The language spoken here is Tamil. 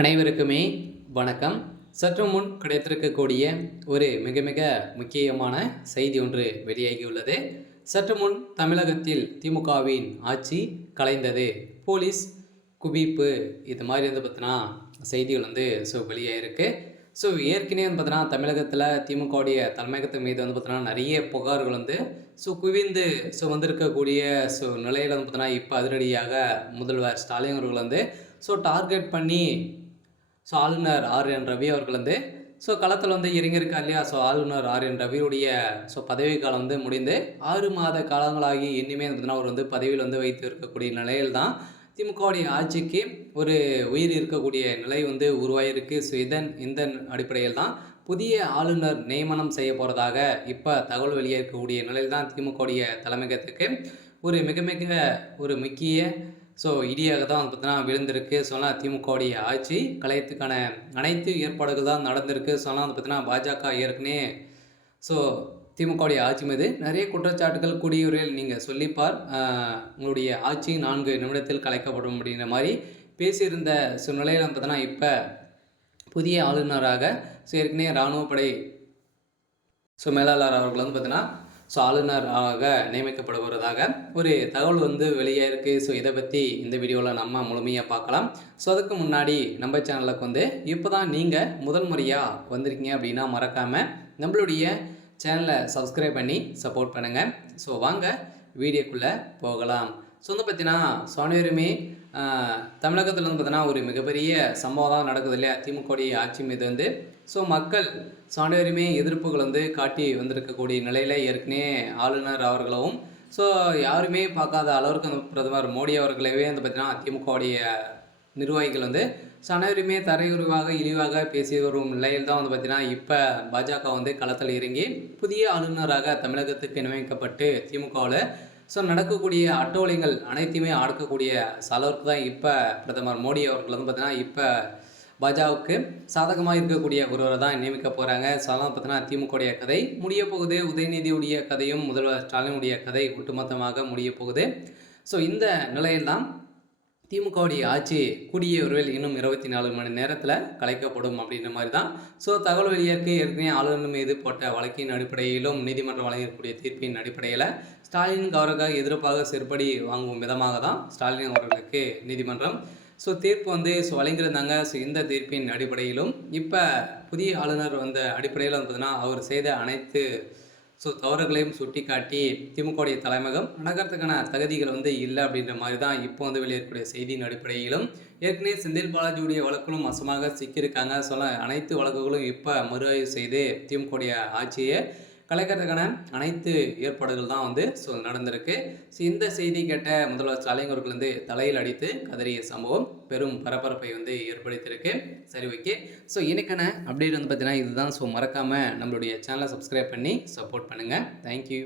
அனைவருக்குமே வணக்கம். சற்று முன் கிடைத்திருக்கக்கூடிய ஒரு மிக மிக முக்கியமான செய்தி ஒன்று வெளியாகியுள்ளது. சற்று முன் தமிழகத்தில் திமுகவின் ஆட்சி கலைந்தது, போலீஸ் குவிப்பு, இது மாதிரி பற்றினா செய்திகள் வெளியாகிருக்கு. ஏற்கனவே பார்த்தீங்கன்னா தமிழகத்தில் திமுகவுடைய தலைமையகத்து மீது பார்த்தீங்கன்னா நிறைய புகார்கள் குவிந்து வந்திருக்கக்கூடிய நிலையில் பார்த்தீங்கன்னா இப்போ அதிரடியாக முதல்வர் ஸ்டாலின் அவர்கள் டார்கெட் பண்ணி ஆளுநர் ஆர்.என். ரவி அவர்கள் களத்தில் இறங்கியிருக்கா இல்லையா. ஆளுநர் ஆர்.என். ரவியுடைய பதவி காலம் முடிந்து 6 மாத காலங்களாகி இன்னுமே பார்த்தீங்கன்னா அவர் பதவியில் வைத்து இருக்கக்கூடிய நிலையில் தான் திமுகவுடைய ஆட்சிக்கு ஒரு உயிர் இருக்கக்கூடிய நிலை உருவாயிருக்கு. இந்த அடிப்படையில் தான் புதிய ஆளுநர் நியமனம் செய்ய போகிறதாக இப்போ தகவல் வெளியே இருக்கக்கூடிய நிலையில் தான் திமுகவுடைய தலைமையகத்துக்கு ஒரு மிக மிக ஒரு முக்கிய இடியாக தான் பார்த்தீங்கன்னா விழுந்திருக்கு. திமுகவுடைய ஆட்சி கலையத்துக்கான அனைத்து ஏற்பாடுகள் தான் நடந்திருக்கு. பார்த்தீங்கன்னா பாஜக ஏற்கனவே திமுகவுடைய ஆட்சி மீது நிறைய குற்றச்சாட்டுகள் கூடியவர்கள் நீங்கள் சொல்லிப்பார், உங்களுடைய ஆட்சி 4 நிமிடத்தில் கலைக்கப்படும் அப்படின்ற மாதிரி பேசியிருந்த நிலையில் பார்த்தீங்கன்னா இப்போ புதிய ஆளுநராக ஏற்கனவே இராணுவப்படை மேலாளர் அவர்கள் பார்த்தீங்கன்னா ஆளுநராக நியமிக்கப்படுவதாக ஒரு தகவல் வெளியே இருக்குது. இதை பற்றி இந்த வீடியோவில் நம்ம முழுமையாக பார்க்கலாம். அதுக்கு முன்னாடி நம்ம சேனலுக்கு இப்போ தான் நீங்கள் முதல் முறையாக வந்திருக்கீங்க அப்படின்னா மறக்காமல் நம்மளுடைய சேனலை சப்ஸ்கிரைப் பண்ணி சப்போர்ட் பண்ணுங்கள். வாங்க வீடியோக்குள்ளே போகலாம். பார்த்தீங்கன்னா அனைவருமே தமிழகத்தில் பார்த்தீங்கன்னா ஒரு மிகப்பெரிய சம்பவம் தான் நடக்குது இல்லையா. திமுகவுடைய ஆட்சி மீது மக்கள் அனைவருமே எதிர்ப்புகள் காட்டி வந்திருக்கக்கூடிய நிலையில் ஏற்கனவே ஆளுநர் அவர்களும் யாருமே பார்க்காத அளவிற்கு பிரதமர் மோடி அவர்களவே பார்த்தீங்கன்னா திமுகவுடைய நிர்வாகிகள் அனைவருமே தரையுறவாக இழிவாக பேசி வரும் நிலையில் தான் பார்த்தீங்கன்னா இப்போ பாஜக களத்தில் இறங்கி புதிய ஆளுநராக தமிழகத்துக்கு நியமிக்கப்பட்டு திமுகவில் நடக்கக்கூடிய அட்டவணைகள் அனைத்தையுமே அடக்கக்கூடிய அளவுக்கு தான் இப்போ பிரதமர் மோடி அவர்கள் பார்த்தீங்கன்னா இப்போ பாஜகவுக்கு சாதகமாக இருக்கக்கூடிய ஒருவரை தான் நியமிக்க போகிறாங்க. பார்த்தீங்கன்னா திமுகவுடைய கதை முடிய போகுது. உதயநிதியுடைய கதையும் முதல்வர் ஸ்டாலினுடைய கதை ஒட்டுமொத்தமாக முடிய போகுது. இந்த நிலையில் தான் திமுகவுடைய ஆட்சி கூடிய விரைவில் இன்னும் 24 மணி நேரத்தில் கலைக்கப்படும் அப்படின்ற மாதிரி தான் தகவல் வெளியேற்கு ஏற்கனவே ஆளுநர் மீது போட்ட வழக்கின் அடிப்படையிலும் நீதிமன்றம் வழங்கக்கூடிய தீர்ப்பின் அடிப்படையில் ஸ்டாலின் அவர்கள் எதிர்ப்பாக செருப்படி வாங்கும் விதமாக தான் ஸ்டாலின் அவர்களுக்கு நீதிமன்றம் தீர்ப்பு வழங்கியிருந்தாங்க. இந்த தீர்ப்பின் அடிப்படையிலும் இப்போ புதிய ஆளுநர் அடிப்படையில் பார்த்தீங்கன்னா அவர் செய்த அனைத்து தவறுகளையும் சுட்டி காட்டி திமுகவுடைய தலைமையகம் நடக்கிறதுக்கான தகுதிகள் இல்லை அப்படின்ற மாதிரி தான் இப்போ வெளியேறக்கூடிய செய்தியின் அடிப்படையிலும் ஏற்கனவே செந்தில் பாலாஜியுடைய வழக்குகளும் வசமாக சிக்கியிருக்காங்க. அனைத்து வழக்குகளும் இப்போ மறுஆய்வு செய்து திமுகவுடைய ஆட்சியை கலைக்கிறதுக்கான அனைத்து ஏற்பாடுகள் தான் நடந்திருக்கு. இந்த செய்தி கேட்ட முதல்வர் ஸ்டாலின் அவர்கள் தலையில் அடித்து கதறிய சம்பவம் பெரும் பரபரப்பை ஏற்படுத்தியிருக்கு. சரி, ஓகே. இன்னைக்கான அப்டேட் பார்த்தீங்கன்னா இதுதான். மறக்காமல் நம்மளுடைய சேனலை சப்ஸ்கிரைப் பண்ணி சப்போர்ட் பண்ணுங்கள். தேங்க்யூ.